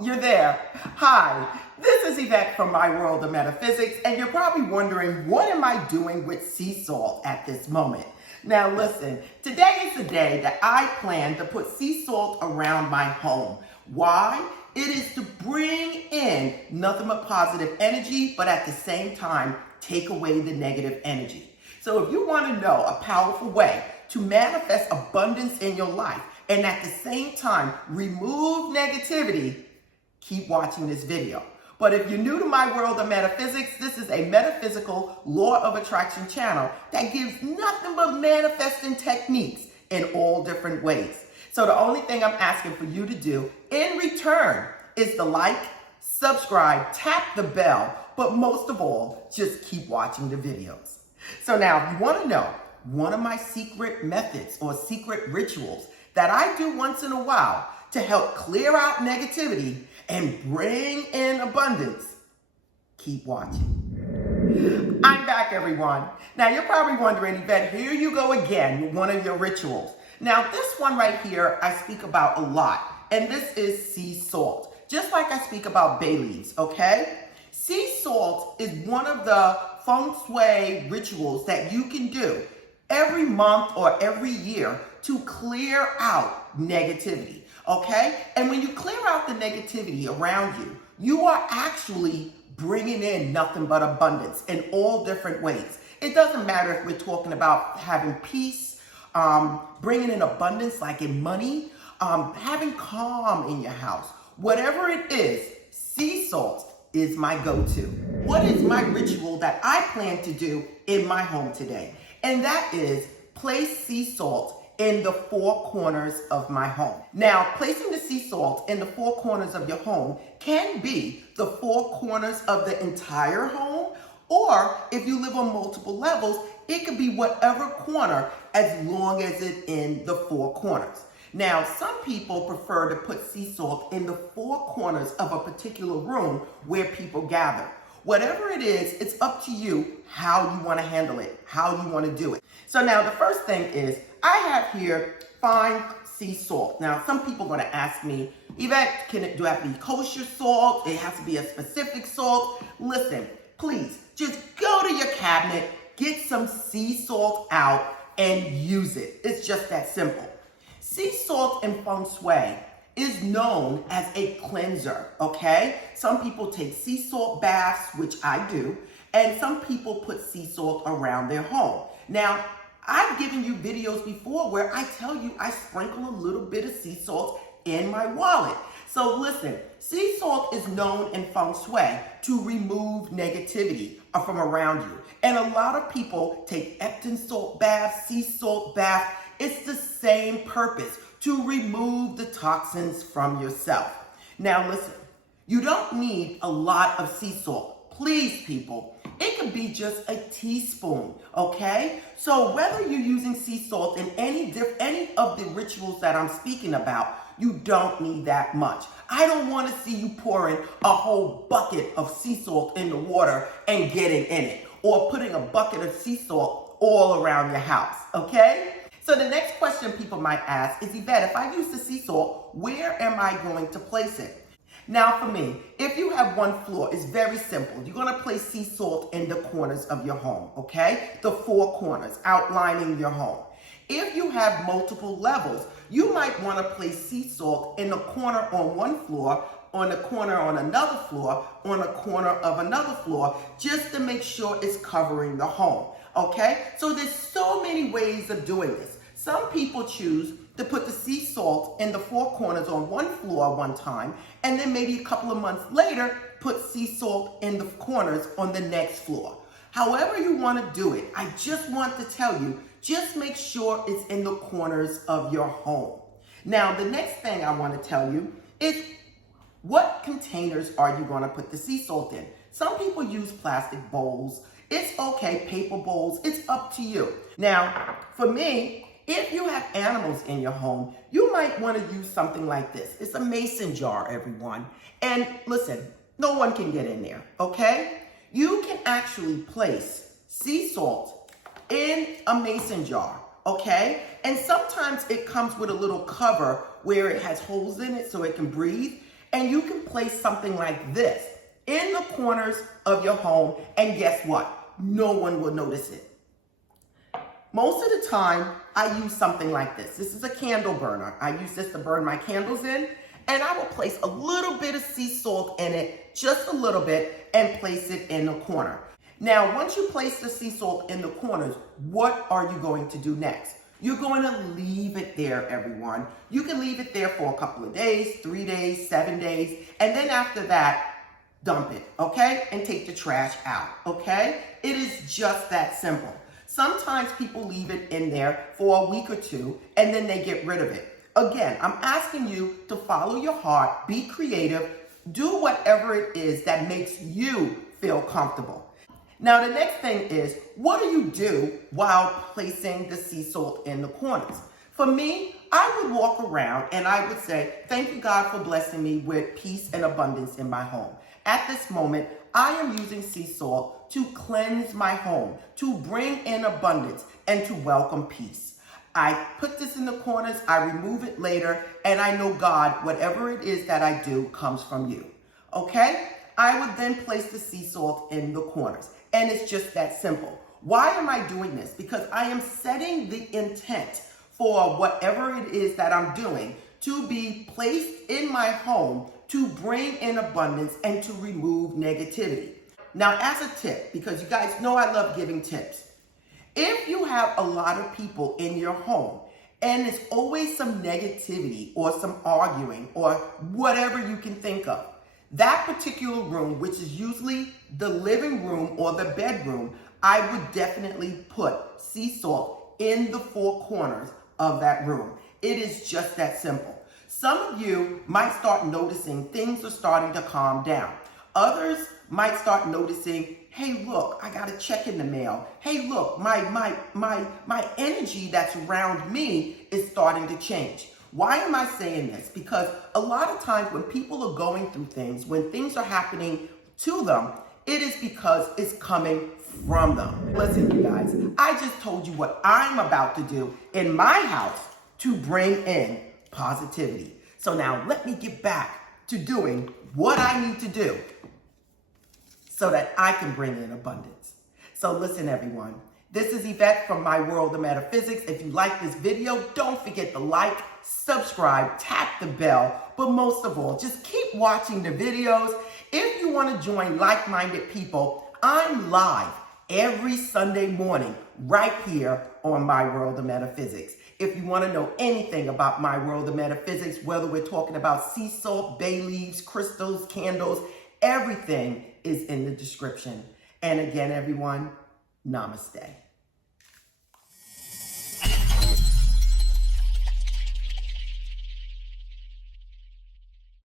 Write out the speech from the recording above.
you're there. Hi, this is Yvette from my world of metaphysics, and you're probably wondering, what am I doing with sea salt at this moment? Now listen, today is the day that I plan to put sea salt around my home. Why? It is to bring in nothing but positive energy, but at the same time, take away the negative energy. So if you want to know a powerful way to manifest abundance in your life, and at the same time, remove negativity, keep watching this video. But if you're new to my world of metaphysics, this is a metaphysical law of attraction channel that gives nothing but manifesting techniques in all different ways. So the only thing I'm asking for you to do in return is to like, subscribe, tap the bell, but most of all, just keep watching the videos. So now, if you want to know one of my secret methods or secret rituals that I do once in a while to help clear out negativity and bring in abundance, keep watching. I'm back, everyone. Now, you're probably wondering, Yvette, here you go again with one of your rituals. Now, this one right here, I speak about a lot, and this is sea salt. Just like I speak about bay leaves, okay? Sea salt is one of the Feng Shui rituals that you can do every month or every year to clear out negativity, okay? And when you clear out the negativity around you, you are actually bringing in nothing but abundance in all different ways. It doesn't matter if we're talking about having peace, bringing in abundance like in money, having calm in your house. Whatever it is, sea salt is my go-to. What is my ritual that I plan to do in my home today? And that is place sea salt in the four corners of my home. Now, placing the sea salt in the four corners of your home can be the four corners of the entire home, or if you live on multiple levels, it could be whatever corner as long as it's in the four corners. Now, some people prefer to put sea salt in the four corners of a particular room where people gather. Whatever it is, it's up to you how you want to handle it, how you want to do it. So now the first thing is, I have here fine sea salt. Now, some people are going to ask me, Yvette, do I have to be kosher salt? It has to be a specific salt. Listen, please, just go to your cabinet, get some sea salt out, and use it. It's just that simple. Sea salt in Feng Shui is known as a cleanser, okay? Some people take sea salt baths, which I do, and some people put sea salt around their home. Now, I've given you videos before where I tell you I sprinkle a little bit of sea salt in my wallet. So listen, sea salt is known in Feng Shui to remove negativity from around you. And a lot of people take Epsom salt baths, sea salt baths. It's the same purpose, to remove the toxins from yourself. Now listen, you don't need a lot of sea salt. Please, people, it could be just a teaspoon, okay? So whether you're using sea salt in any of the rituals that I'm speaking about, you don't need that much. I don't want to see you pouring a whole bucket of sea salt in the water and getting in it, or putting a bucket of sea salt all around your house, okay? So the next question people might ask is, Yvette, if I use the sea salt, where am I going to place it? Now for me, if you have one floor, it's very simple. You're going to place sea salt in the corners of your home, okay? The four corners, outlining your home. If you have multiple levels, you might want to place sea salt in the corner on one floor, on the corner on another floor, on a corner of another floor, just to make sure it's covering the home, okay? So there's so many ways of doing this. Some people choose to put the sea salt in the four corners on one floor one time, and then maybe a couple of months later, put sea salt in the corners on the next floor. However you want to do it, I just want to tell you, just make sure it's in the corners of your home. Now, the next thing I want to tell you is, what containers are you going to put the sea salt in? Some people use plastic bowls. It's okay, paper bowls, it's up to you. Now, for me, if you have animals in your home, you might want to use something like this. It's a mason jar, everyone. And listen, no one can get in there, okay? You can actually place sea salt in a mason jar, okay? And sometimes it comes with a little cover where it has holes in it so it can breathe. And you can place something like this in the corners of your home, and guess what? No one will notice it. Most of the time, I use something like this. This is a candle burner. I use this to burn my candles in, and I will place a little bit of sea salt in it, just a little bit, and place it in the corner. Now, once you place the sea salt in the corners, what are you going to do next? You're going to leave it there, everyone. You can leave it there for a couple of days, 3 days, 7 days, and then after that, dump it, okay? And take the trash out, okay? It is just that simple. Sometimes people leave it in there for a week or two, and then they get rid of it. Again, I'm asking you to follow your heart, be creative, do whatever it is that makes you feel comfortable. Now, the next thing is, what do you do while placing the sea salt in the corners? For me, I would walk around and I would say, thank you, God, for blessing me with peace and abundance in my home. At this moment, I am using sea salt to cleanse my home, to bring in abundance, and to welcome peace. I put this in the corners, I remove it later, and I know, God, whatever it is that I do comes from you. Okay? I would then place the sea salt in the corners. And it's just that simple. Why am I doing this? Because I am setting the intent for whatever it is that I'm doing to be placed in my home to bring in abundance and to remove negativity. Now, as a tip, because you guys know I love giving tips, if you have a lot of people in your home and there's always some negativity or some arguing or whatever you can think of, that particular room, which is usually the living room or the bedroom, I would definitely put sea salt in the 4 corners of that room. It is just that simple. Some of you might start noticing things are starting to calm down. Others might start noticing, hey, look, I got a check in the mail. Hey, look, my energy that's around me is starting to change. Why am I saying this? Because a lot of times when people are going through things, when things are happening to them, it is because it's coming from them. Listen, you guys, I just told you what I'm about to do in my house to bring in positivity. So now let me get back to doing what I need to do so that I can bring in abundance. So listen, everyone. This is Yvette from My World of Metaphysics. If you like this video, don't forget to like, subscribe, tap the bell, but most of all, just keep watching the videos. If you want to join like-minded people, I'm live every Sunday morning right here on My World of Metaphysics. If you want to know anything about My World of Metaphysics, whether we're talking about sea salt, bay leaves, crystals, candles, everything is in the description. And again, everyone, namaste.